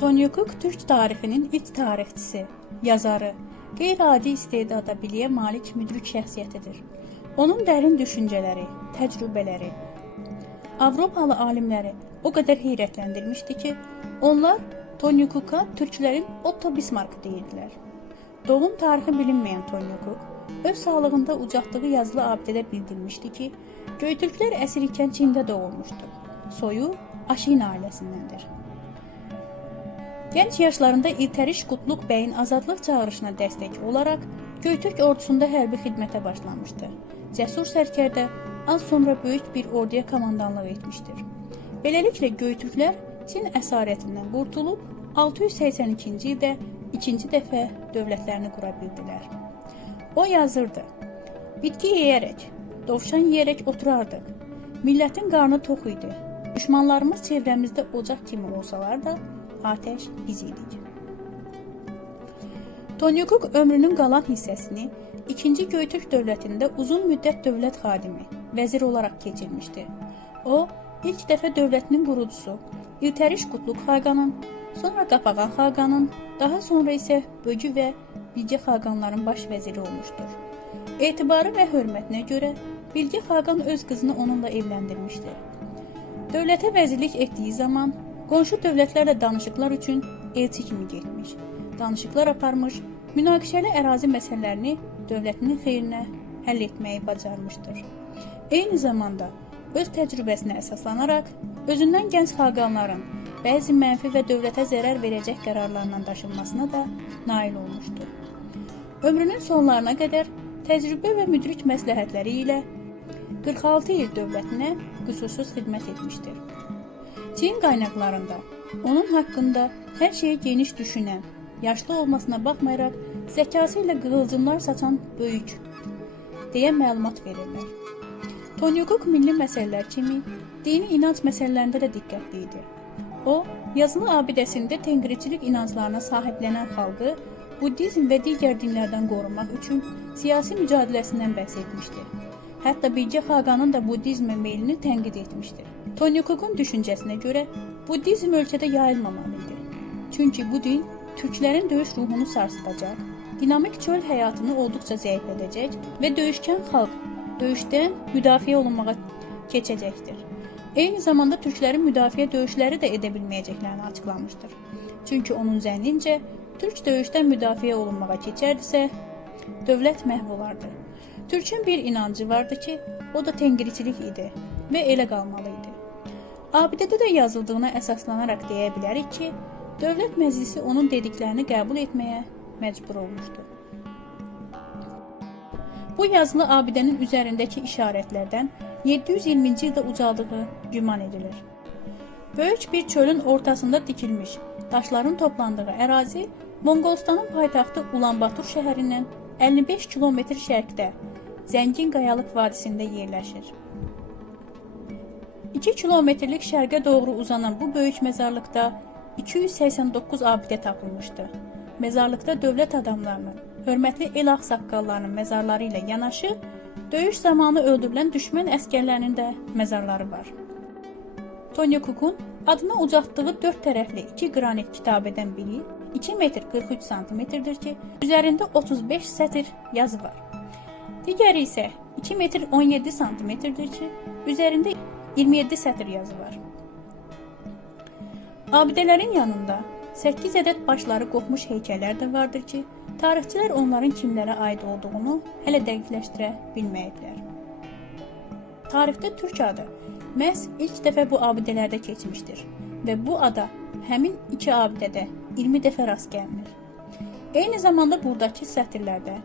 Tonyukuk Türk tarixinin ilk tarixçisi, yazarı, qeyri-adi istedada biliyə malik müdrik şəxsiyyətidir. Onun dərin düşüncələri, təcrübələri Avropalı alimləri o qədər heyrətləndirmişdi ki, onlar Tonyukuka türklərin Otto Bismarck deyirdilər. Doğum tarixi bilinməyən Tonyukuk öz sağlığında ucaltdığı yazılı abidədə bildirmişdi ki, Göytürklər əsir ikən Çində doğulmuşdur. Soyu Aşin ailəsindəndir. Gənc yaşlarında İltəriş Qutluq bəyin azadlıq çağırışına dəstək olaraq Göytürk ordusunda hərbi xidmətə başlamışdır. Cəsur sərkərdə az sonra böyük bir orduya komandanlıq etmişdir. Beləliklə Göytürklər Çin əsarətindən qurtulub 682-ci ildə ikinci dəfə dövlətlərini qura bildilər. O yazırdı: "Bitki yeyərək, dovşan yeyərək oturardıq. Millətin qarnı tox idi. Düşmanlarımız çevrəmizdə ocaq kimi olsalar da, atəş biz idik." Tonyukuk ömrünün qalan hissəsini 2-ci Göytürk dövlətində uzun müddət dövlət xadimi, vəzir olaraq keçirmişdi. O, ilk dəfə dövlətinin qurucusu, İltəriş Qutluq xaqanın, sonra Qapaqan xaqanın, daha sonra isə Böcü və Bilgə xaqanların baş vəziri olmuşdur. Etibarı və hörmətinə görə Bilgə xaqan öz qızını onunla evləndirmişdir. Dövlətə vəzirlik etdiyi zaman qonşu dövlətlərlə danışıqlar üçün elçi kimi getmiş, danışıqlar aparmış, münaqişəli ərazi məsələlərini dövlətinin xeyrinə həll etməyi bacarmışdır. Eyni zamanda öz təcrübəsinə əsaslanaraq özündən gənc xaqanların bəzi mənfi və dövlətə zərər verəcək qərarlarla daşınmasına da nail olmuşdur. Ömrünün sonlarına qədər təcrübə və müdrik məsləhətləri ilə 46 il dövlətinə qüsursuz xidmət etmişdir. Çin qaynaqlarında onun haqqında hər şeyi geniş düşünən, yaşlı olmasına baxmayaraq zəkası ilə qığılcımlar saçan böyük deyə məlumat verirlər. Tonyukuk milli məsələlər kimi dini inanc məsələlərində də diqqətli idi. O, yazılı abidəsində tenqriçilik inanclarına sahiblənən xalqı Buddizm və digər dinlərdən qorumaq üçün siyasi mücadeləsindən bəhs etmişdir. Hətta Bilgə xaqanın da Buddizmə meylini tənqid etmişdir. Tonyukukun düşüncəsinə görə Buddizm ölkədə yayılmamalı idi. Çünki bu din türklərin döyüş ruhunu sarsıdacaq, dinamik çöl həyatını olduqca zəif edəcək və döyüşkən xalq döyüşdən müdafiə olunmağa keçəcəkdir. Eyni zamanda türklərin müdafiə döyüşləri də edə bilməyəcəklərini açıqlamışdır. Çünki onun zənnincə, türk döyüşdən müdafiə olunmağa keçərdisə, dövlət məhv olardı. Türkün bir inancı vardı ki, o da tenqriçilik idi və elə qalmalı idi. Abidədə də yazıldığına əsaslanaraq deyə bilərik ki, dövlət məclisi onun dediklərini qəbul etməyə məcbur olmuşdu. Bu yazılı abidənin üzərindəki işarətlərdən 720-ci ildə ucaldığı güman edilir. Böyük bir çölün ortasında dikilmiş, daşların toplandığı ərazi Monqolistanın paytaxtı Ulanbator şəhərindən 55 kilometr şərqdə Zəngin Qayalıq vadisində yerləşir. 2 kilometrlik şərqə doğru uzanan bu böyük məzarlıqda 289 abidə tapılmışdı. Məzarlıqda dövlət adamlarının, hörmətli el ağsaqqallarının məzarları ilə yanaşı, döyüş zamanı öldürülən düşmən əskərlərinin də məzarları var. Tonyukukun adına ucaltdığı 4 tərəfli 2 qranit kitabədən biri 2 metr 43 santimetrdir ki, üzərində 35 sətr yazı var. Digəri isə 2 metr 17 santimetrdir ki, üzərində 27 sətr yazı var. Abidələrin yanında 8 ədəd başları qopmuş heykəllər də vardır ki, tarixçilər onların kimlərə aid olduğunu hələ dəqiqləşdirə bilməyiblər. Tarixdə türk adı məhz ilk dəfə bu abidələrdə keçmişdir və bu ada həmin 2 abidədə 20 dəfə rast gəlinir. Eyni zamanda buradakı sətirlərdə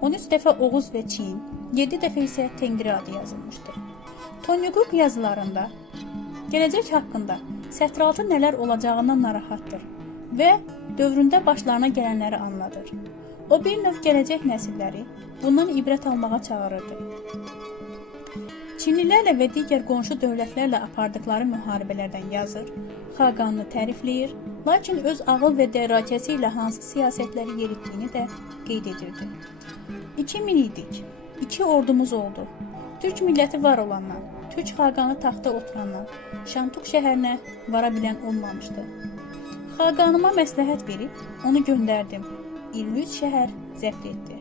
13 dəfə Oğuz və Çin, 7 dəfə isə Tengri adı yazılmışdır. Tonyukuk yazılarında gələcək haqqında sətraltı nələr olacağından narahatdır və dövründə başlarına gələnləri anladır. O bir növ gələcək nəsilləri bundan ibrət almağa çağırırdı. Çinlilərlə və digər qonşu dövlətlərlə apardıqları müharibələrdən yazır, xaqanını tərifləyir, lakin öz ağıl və dərrakəsi ilə hansı siyasətləri yeritdiyini də qeyd edirdi. 2000 idik, 2 ordumuz oldu. Türk milləti var olandan, türk xaqanı taxta oturandan, Şantuk şəhərinə vara bilən olmamışdı. Xaqanıma məsləhət verib onu göndərdim. 23 şəhər zəbt etdi.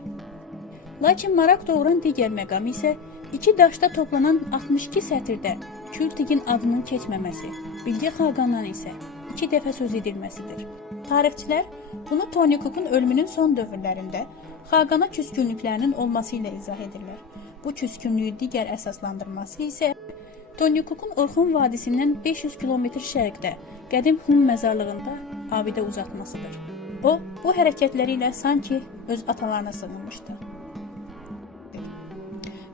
Lakin maraq doğuran digər məqam isə iki daşda toplanan 62 sətirdə Kültigin adının keçməməsi, Bilge Xaqandan isə 2 dəfə söz edilməsidir. Tarixçilər bunu Tony Cook'un ölümünün son dövrlərində Xaqana küskünlüklərinin olması ilə izah edirlər. Bu küskünlüyü digər əsaslandırması isə Tony Cook'un Orxon vadisindən 500 kilometr şərqdə qədim Hun məzarlığında abidə uzatmasıdır. O, bu hərəkətləri ilə sanki öz atalarına sığınmışdı.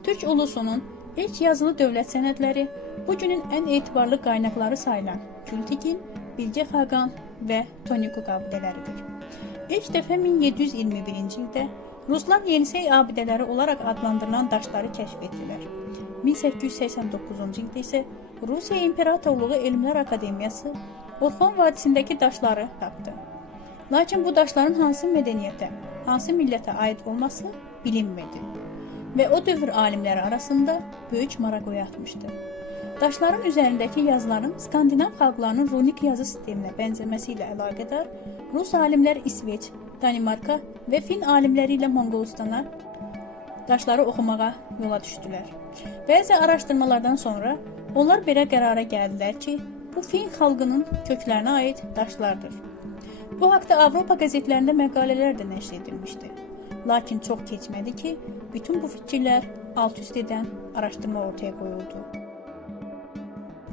Türk ulusunun ilk yazılı dövlət sənədləri bugünün ən etibarlı qaynaqları sayılan Kültigin, Bilge Xaqan və Tony Cook abidələridir. İlk dəfə 1721-ci ildə Ruslar Yenisey abidələri olaraq adlandırılan daşları kəşf etdilər. 1889-cu ildə isə Rusiya İmperatorluğu Elmlər Akademiyası Orxon vadisindəki daşları tapdı. Lakin bu daşların hansı mədəniyyətə, hansı millətə aid olması bilinmədi və o dövr alimləri arasında böyük maraq oyatmışdı. Daşların üzərindəki yazıların Skandinav xalqlarının runik yazı sisteminə bənzəməsi ilə əlaqədar Rus alimlər İsveç, Danimarka və Fin alimləri ilə Monqolistana daşları oxumağa yola düşdülər. Bəzi araşdırmalardan sonra onlar belə qərara gəldilər ki, bu Fin xalqının köklərinə aid daşlardır. Bu haqda Avropa qəzetlərində məqalələr də nəşr edilmişdi. Lakin çox keçmədi ki, bütün bu fikirlər alt-üst edən araşdırma ortaya qoyuldu.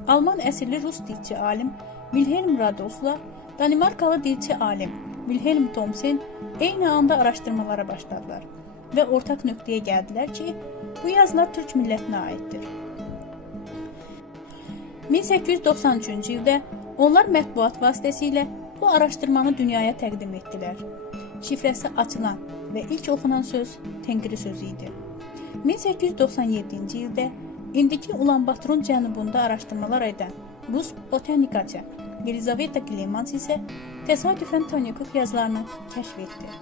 Alman əsirli Rus dilçi alim Wilhelm Radolf'la Danimarkalı dilçi alim Wilhelm Thomsen eyni anda araşdırmalara başladılar və ortaq nöqtəyə gəldilər ki, bu yazılar Türk millətinə aiddir. 1893-cü ildə onlar mətbuat vasitəsilə bu araşdırmanı dünyaya təqdim etdilər. Şifrəsi açılan və ilk oxunan söz Tengri sözü idi. 1897-ci ildə indiki Ulanbatorun cənubunda araşdırmalar edən Rus botanikaçı Yelizaveta Klimans isə təsadüfən Tony Cook yazılarını kəşf etdi.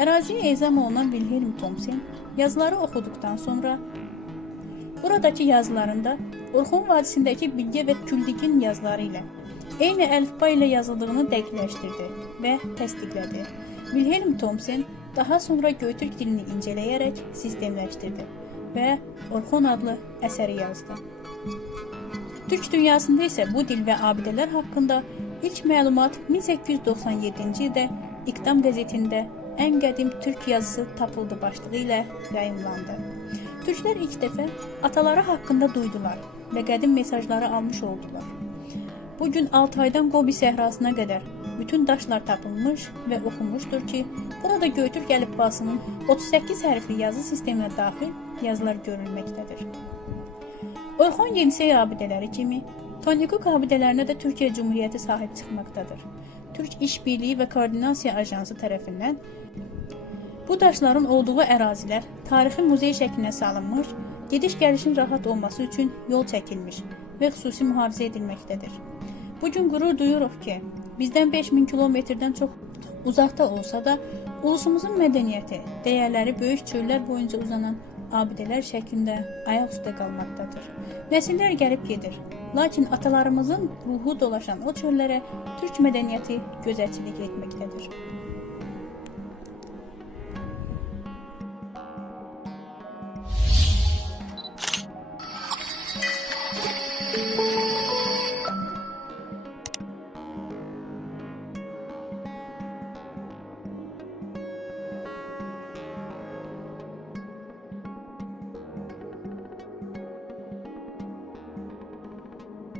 Əraziyə ezam olunan Wilhelm Thomsen yazıları oxuduqdan sonra buradakı yazılarında Orxon vadisindəki Bilge və Kültigin yazıları ilə eyni əlifba ilə yazıldığını dəqiqləşdirdi və təsdiqlədi. Wilhelm Thomsen daha sonra Göytürk dilini incələyərək sistemləşdirdi və Orxon adlı əsəri yazdı. Türk dünyasında isə bu dil və abidələr haqqında ilk məlumat 1897-ci ildə İqdam qəzetində ən qədim türk yazısı tapıldı başlığı ilə yayımlandı. Türklər ilk dəfə ataları haqqında duydular və qədim mesajları almış oldular. Bugün Altaydan Qobi səhrasına qədər bütün daşlar tapılmış və oxunmuşdur ki, burada Göytürk əlifbasının 38 hərfli yazı sisteminə daxil yazılar görülməkdədir. Orxon Yenisey abidələri kimi Tony Cook abidələrinə də Türkiyə Cumhuriyyəti sahib çıxmaqdadır. Türk İşbirliyi və Koordinasiya Ajansı tərəfindən bu daşların olduğu ərazilər tarixi muzey şəklinə salınmış, gediş-gəlişin rahat olması üçün yol çəkilmiş və xüsusi mühafizə edilməkdədir. Bugün qürur duyuruq ki, bizdən 5000 kilometrdən çox uzaqda olsa da, ulusumuzun mədəniyyəti, dəyərləri böyük çöllər boyunca uzanan abidələr şəklində ayaq üstə qalmaqdadır. Nəsillər gəlib gedir, lakin atalarımızın ruhu dolaşan o çöllərə Türk mədəniyyəti gözəlçilik etməkdədir.